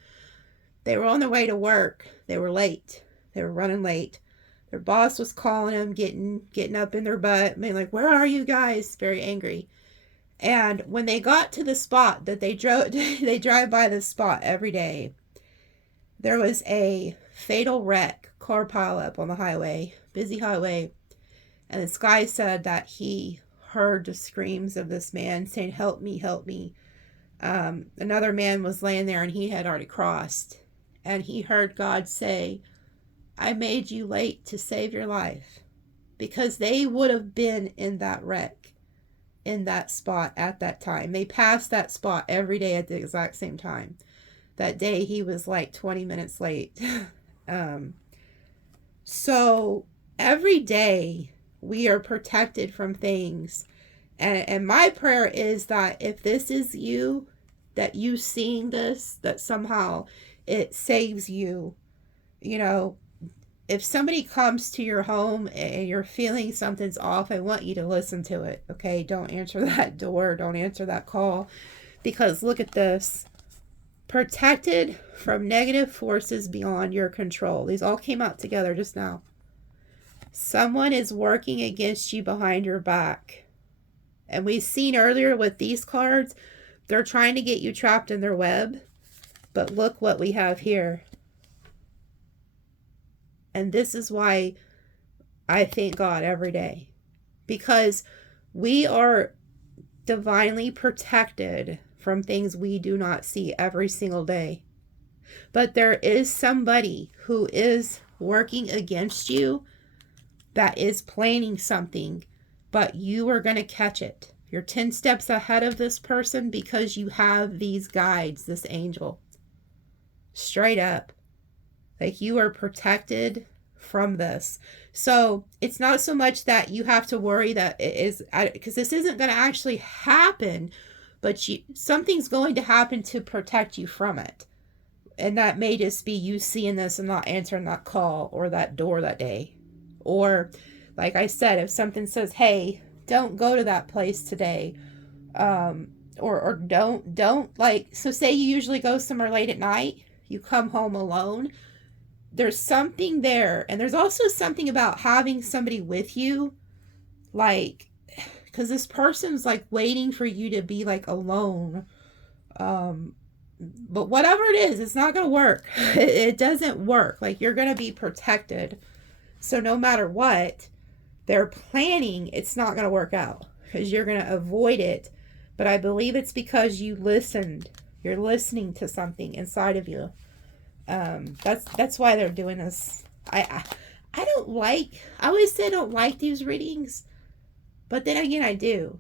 They were on their way to work. They were late. They were running late. Their boss was calling them, getting up in their butt, being like, "Where are you guys?" Very angry. And when they got to the spot that they drove, they drive by this spot every day. There was a fatal wreck, car pileup on the highway, busy highway. And this guy said that he heard the screams of this man saying, "Help me, help me." Another man was laying there and he had already crossed. And he heard God say, "I made you late to save your life." Because they would have been in that wreck, in that spot at that time. They passed that spot every day at the exact same time. That day he was like 20 minutes late. So every day we are protected from things. And my prayer is that if this is you, that you seeing this, that somehow it saves you. You know, if somebody comes to your home and you're feeling something's off, I want you to listen to it. Okay, don't answer that door. Don't answer that call. Because look at this. Protected from negative forces beyond your control. These all came out together just now. Someone is working against you behind your back. And we've seen earlier with these cards, they're trying to get you trapped in their web. But look what we have here. And this is why I thank God every day. Because we are divinely protected from things we do not see every single day. But there is somebody who is working against you that is planning something, but you are going to catch it. You're 10 steps ahead of this person because you have these guides, this angel. Straight up. Like you are protected from this. So it's not so much that you have to worry that it is, because this isn't going to actually happen, but something's going to happen to protect you from it. And that may just be you seeing this and not answering that call or that door that day. Or, like I said, if something says, hey, don't go to that place today, or don't, like, so say you usually go somewhere late at night, you come home alone, there's something there. And there's also something about having somebody with you, like, because this person's like waiting for you to be like alone. But whatever it is, it's not going to work. It doesn't work. Like, you're going to be protected. So no matter what they're planning, it's not going to work out because you're going to avoid it. But I believe it's because you listened. You're listening to something inside of you. That's why they're doing this. I don't like, I always say I don't like these readings, but then again I do,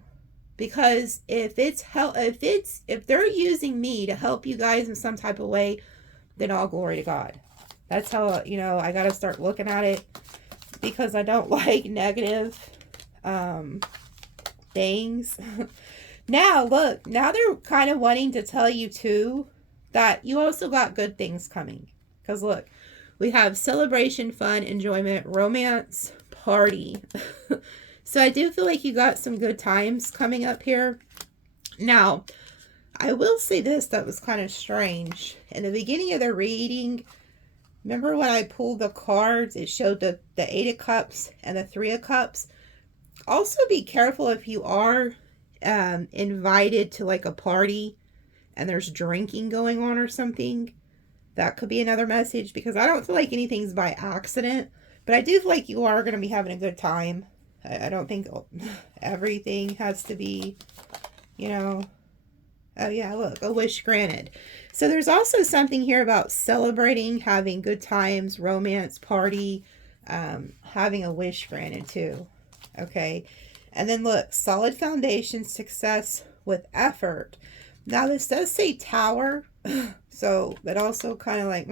because if they're using me to help you guys in some type of way, then all glory to God. That's how, I got to start looking at it, because I don't like negative things. Now look, now they're kind of wanting to tell you too that you also got good things coming. Because look, we have celebration, fun, enjoyment, romance, party. So I do feel like you got some good times coming up here. Now, I will say this that was kind of strange. In the beginning of the reading, remember when I pulled the cards, it showed the Eight of Cups and the Three of Cups. Also be careful if you are invited to like a party and there's drinking going on or something. That could be another message, because I don't feel like anything's by accident, but I do feel like you are going to be having a good time. I don't think everything has to be, oh yeah, look, a wish granted. So there's also something here about celebrating, having good times, romance, party, having a wish granted too. Okay. And then look, solid foundation, success with effort. Now this does say Tower, so that also kind of like,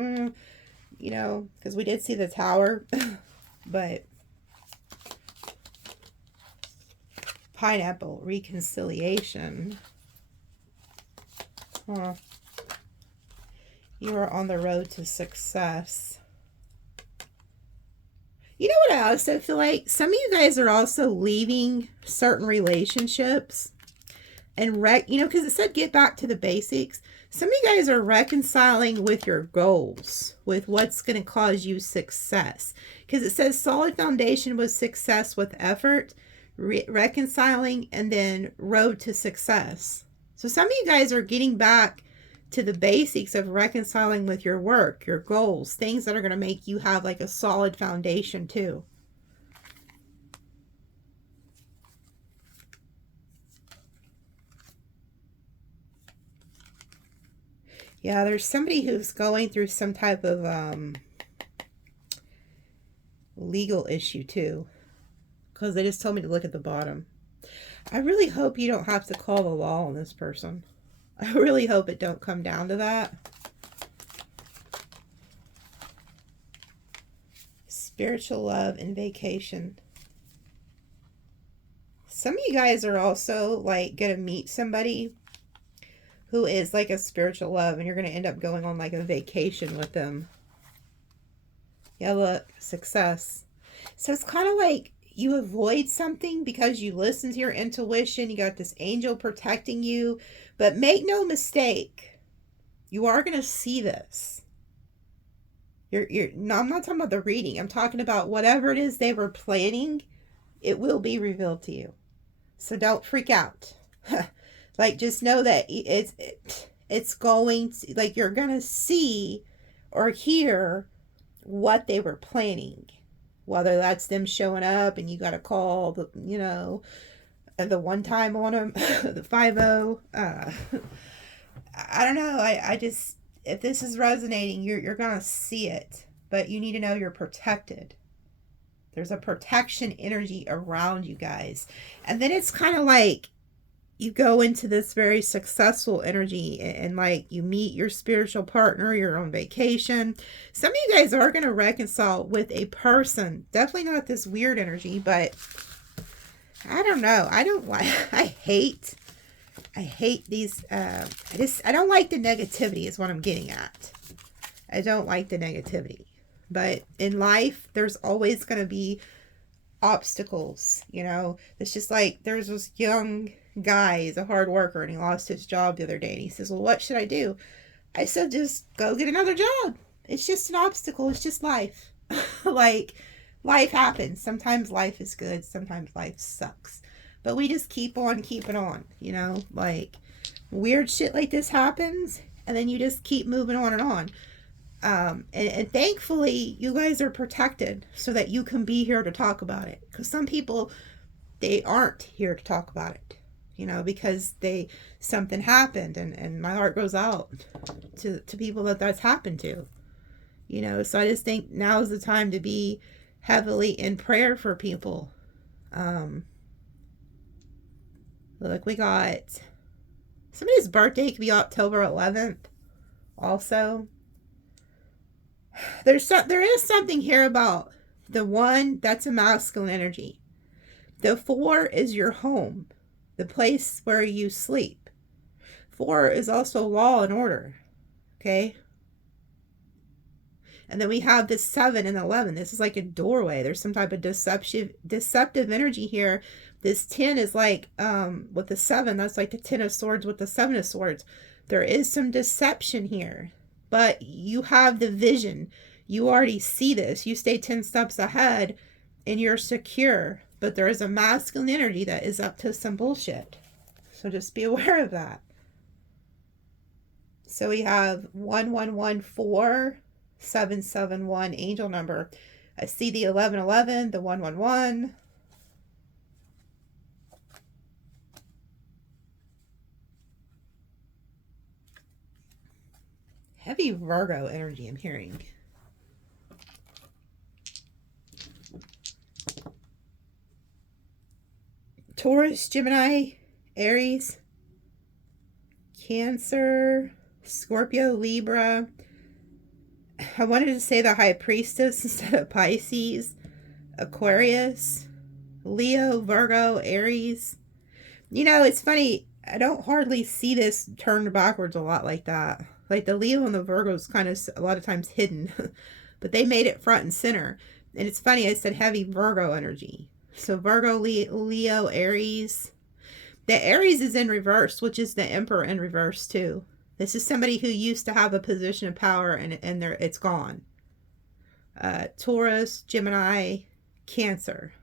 because we did see the Tower, but pineapple, reconciliation. Huh. You are on the road to success. You know what I also feel like? Some of you guys are also leaving certain relationships and because it said get back to the basics. Some of you guys are reconciling with your goals, with what's going to cause you success. Because it says solid foundation with success with effort, reconciling, and then road to success. So some of you guys are getting back to the basics of reconciling with your work, your goals, things that are going to make you have like a solid foundation too. Yeah, there's somebody who's going through some type of legal issue too, because they just told me to look at the bottom. I really hope you don't have to call the law on this person. I really hope it don't come down to that. Spiritual love and vacation. Some of you guys are also like going to meet somebody who is like a spiritual love, and you're going to end up going on like a vacation with them. Yeah, look, success. So it's kind of like you avoid something because you listen to your intuition. You got this angel protecting you. But make no mistake, you are going to see this. No, I'm not talking about the reading. I'm talking about whatever it is they were planning. It will be revealed to you. So don't freak out. Like, just know that it's going to, like, you're going to see or hear what they were planning. Whether that's them showing up and you got to call the, the one time on them, the 5-0. I don't know. I just, if this is resonating, you're going to see it. But you need to know you're protected. There's a protection energy around you guys. And then it's kind of like you go into this very successful energy, and like you meet your spiritual partner, you're on vacation. Some of you guys are going to reconcile with a person. Definitely not this weird energy, but I don't know. I don't like, I hate these, I don't like the negativity is what I'm getting at. I don't like the negativity. But in life, there's always going to be obstacles, you know. It's just like there's this young guy, he's a hard worker, and he lost his job the other day, and he says, well, what should I do? I said, just go get another job. It's just an obstacle. It's just life. Like, life happens. Sometimes life is good, sometimes life sucks, but we just keep on keeping on, you know. Like, weird shit like this happens, and then you just keep moving on and on. And thankfully you guys are protected so that you can be here to talk about it, because some people, they aren't here to talk about it, you know, because something happened, and my heart goes out to people that's happened to, you know. So I just think now's the time to be heavily in prayer for people. Look, we got somebody's birthday could be October 11th also. There is something here about the 1, that's a masculine energy. The 4 is your home, the place where you sleep. 4 is also law and order, okay? And then we have this 7 and 11. This is like a doorway. There's some type of deceptive energy here. This 10 is like, with the 7, that's like the 10 of swords with the 7 of swords. There is some deception here. But you have the vision. You already see this. You stay 10 steps ahead and you're secure. But there is a masculine energy that is up to some bullshit. So just be aware of that. So we have 1114, 771 angel number. I see the 1111, the 111. Heavy Virgo energy I'm hearing. Taurus, Gemini, Aries, Cancer, Scorpio, Libra. I wanted to say the High Priestess instead of Pisces, Aquarius, Leo, Virgo, Aries. You know, it's funny. I don't hardly see this turned backwards a lot like that. Like the Leo and the Virgo is kind of a lot of times hidden, but they made it front and center. And it's funny, I said heavy Virgo energy. So Virgo, Leo, Aries. The Aries is in reverse, which is the Emperor in reverse too. This is somebody who used to have a position of power and it's gone. Taurus, Gemini, Cancer.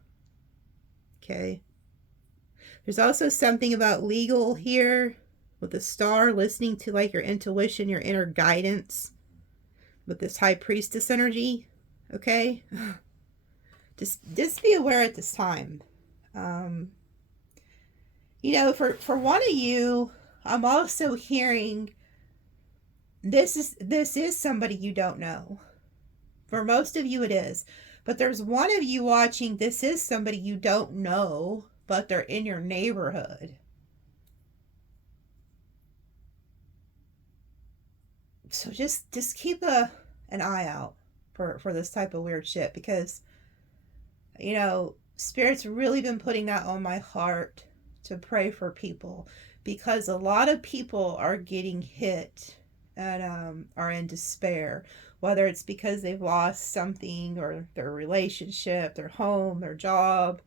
Okay. There's also something about legal here with the Star, listening to like your intuition, your inner guidance with this High Priestess energy. Okay. Just be aware at this time. You know, for one of you, I'm also hearing this is somebody you don't know. For most of you it is. But there's one of you watching, this is somebody you don't know, but they're in your neighborhood. So just keep an eye out for this type of weird shit, because, you know, Spirit's really been putting that on my heart to pray for people, because a lot of people are getting hit and are in despair, whether it's because they've lost something or their relationship, their home, their job.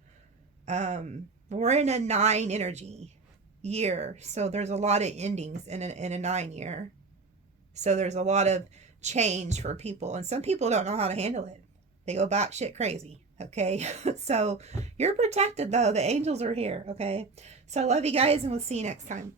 We're in a 9 energy year, so there's a lot of endings in a 9 year. So there's a lot of change for people, and some people don't know how to handle it. They go batshit crazy. Okay. So you're protected though. The angels are here. Okay. So I love you guys, and we'll see you next time.